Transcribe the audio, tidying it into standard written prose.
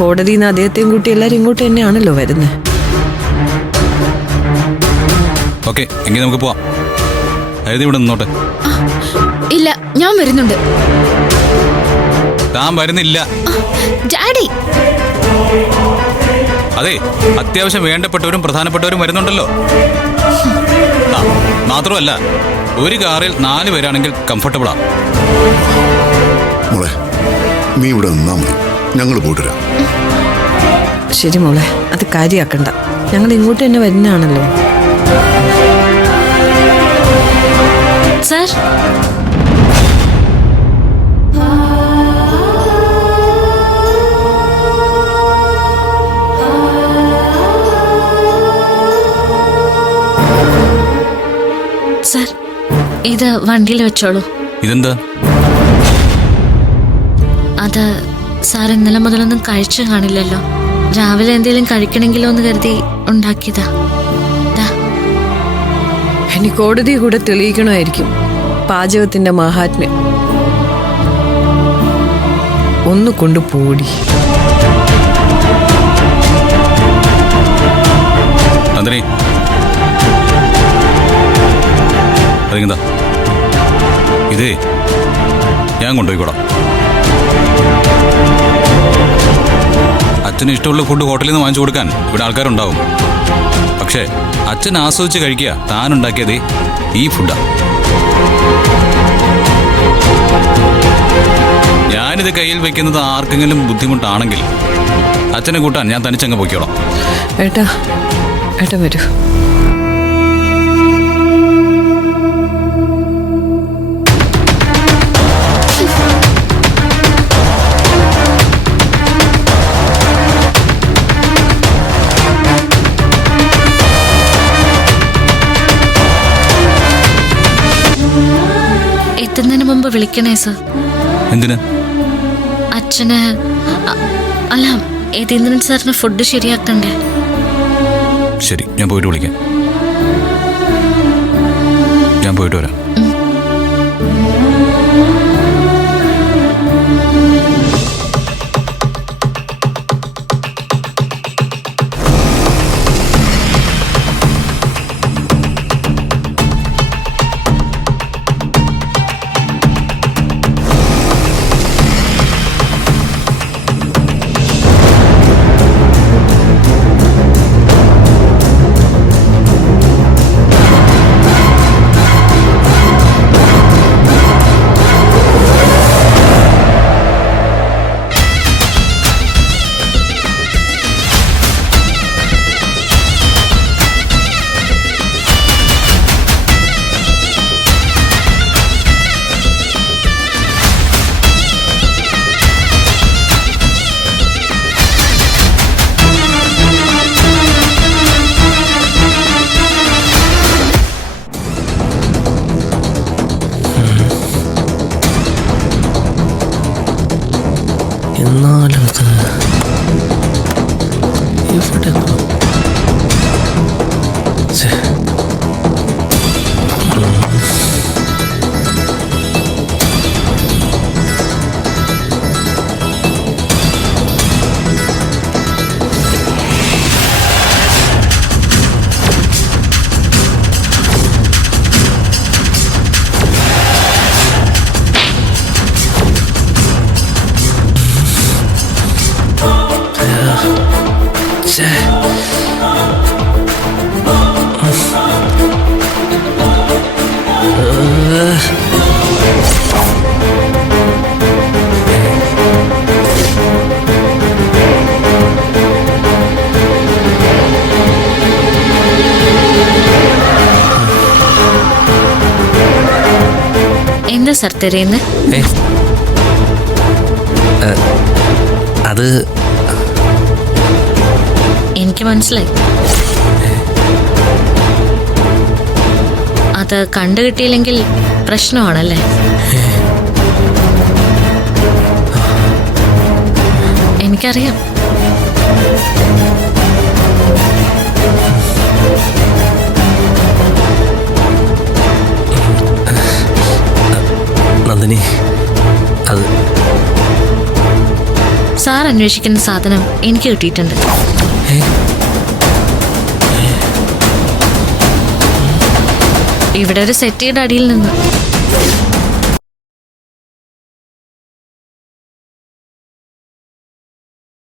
കോടതിയിൽ നിന്ന് അദ്ദേഹത്തെയും കൂട്ടി എല്ലാവരും ഇങ്ങോട്ട് തന്നെയാണല്ലോ വരുന്നത്. ഓക്കെ, എങ്കിൽ നമുക്ക് പോവാം. അതായത് ഇവിടെ നിന്നോട്ടെ. ഇല്ല, ഞാൻ വരുന്നുണ്ട്. താൻ വരുന്നില്ല. ഡാഡി, അതെ, അത്യാവശ്യം വേണ്ടപ്പെട്ടവരും പ്രധാനപ്പെട്ടവരും വരുന്നുണ്ടല്ലോ. മാത്രമല്ല, ഒരു കാറിൽ 4 പേരാണെങ്കിൽ കംഫർട്ടബിളാ. മോളെ, നീ ഇവിടെ നിന്നാ മതി, ഞങ്ങൾ പോയിട്ട് വരാം. ശരി മോളെ, അത് കാര്യമാക്കണ്ട. ഞങ്ങൾ ഇങ്ങോട്ട് തന്നെ വരുന്നതാണല്ലോ. സർ, സർ, ഇത് വണ്ടിയിൽ വെച്ചോളൂ. ഇതെന്താ? അത് സാർ ഇന്നലെ മുതലൊന്നും കഴിച്ചു കാണില്ലല്ലോ. രാവിലെ എന്തെങ്കിലും കഴിക്കണമെങ്കിലോ എന്ന് കരുതി ഉണ്ടാക്കിയതാ. ഇനി കോടതി കൂടെ തെളിയിക്കണമായിരിക്കും പാചകത്തിന്റെ മഹാത്മ്യം. ഒന്ന് കൊണ്ട് പോടി. നന്ദിനി, അതെന്താ? ഇതേ ഞാൻ കൊണ്ടുപോയിക്കോളാം. അച്ഛന് ഇഷ്ടമുള്ള ഫുഡ് ഹോട്ടലിൽ നിന്ന് വാങ്ങിച്ചു കൊടുക്കാൻ ഇവിടെ ആൾക്കാരുണ്ടാവും. പക്ഷേ അച്ഛൻ ആസ്വദിച്ച് കഴിക്കുക താനുണ്ടാക്കിയത് ഈ ഫുഡാ. ഞാനിത് കയ്യിൽ വെക്കുന്നത് ആർക്കെങ്കിലും ബുദ്ധിമുട്ടാണെങ്കിൽ അച്ഛനെ കൂട്ടാൻ ഞാൻ തനിച്ചങ്ങ് പൊയ്ക്കോളാം. ഏട്ടാ, ഏട്ടൻ വരൂ. എത്തുന്നതിന് മുമ്പ് വിളിക്കണേ സർ. എന്തിന്? അച്ഛന് അല്ല, ഏതെങ്കിലും സാറിന് ഫുഡ് ശരിയാക്കണ്ടേ? ശരി, ഞാൻ പോയിട്ട് വിളിക്കാം. ഞാൻ പോയിട്ട് വരാം. എന്നാലും ഇവിടെ എന്താ സർ തിരയുന്നത്? അത് എനിക്ക് മനസ്സിലായി. അത് കണ്ടു കിട്ടിയില്ലെങ്കിൽ പ്രശ്നമാണല്ലേ? എനിക്കറിയാം. നന്ദിനി, അത് സാർ അന്വേഷിക്കുന്ന സാധനം എനിക്ക് കിട്ടിയിട്ടുണ്ട്. ഇവിടെ ഒരു സെറ്റിയുടെ അടിയിൽ നിന്ന്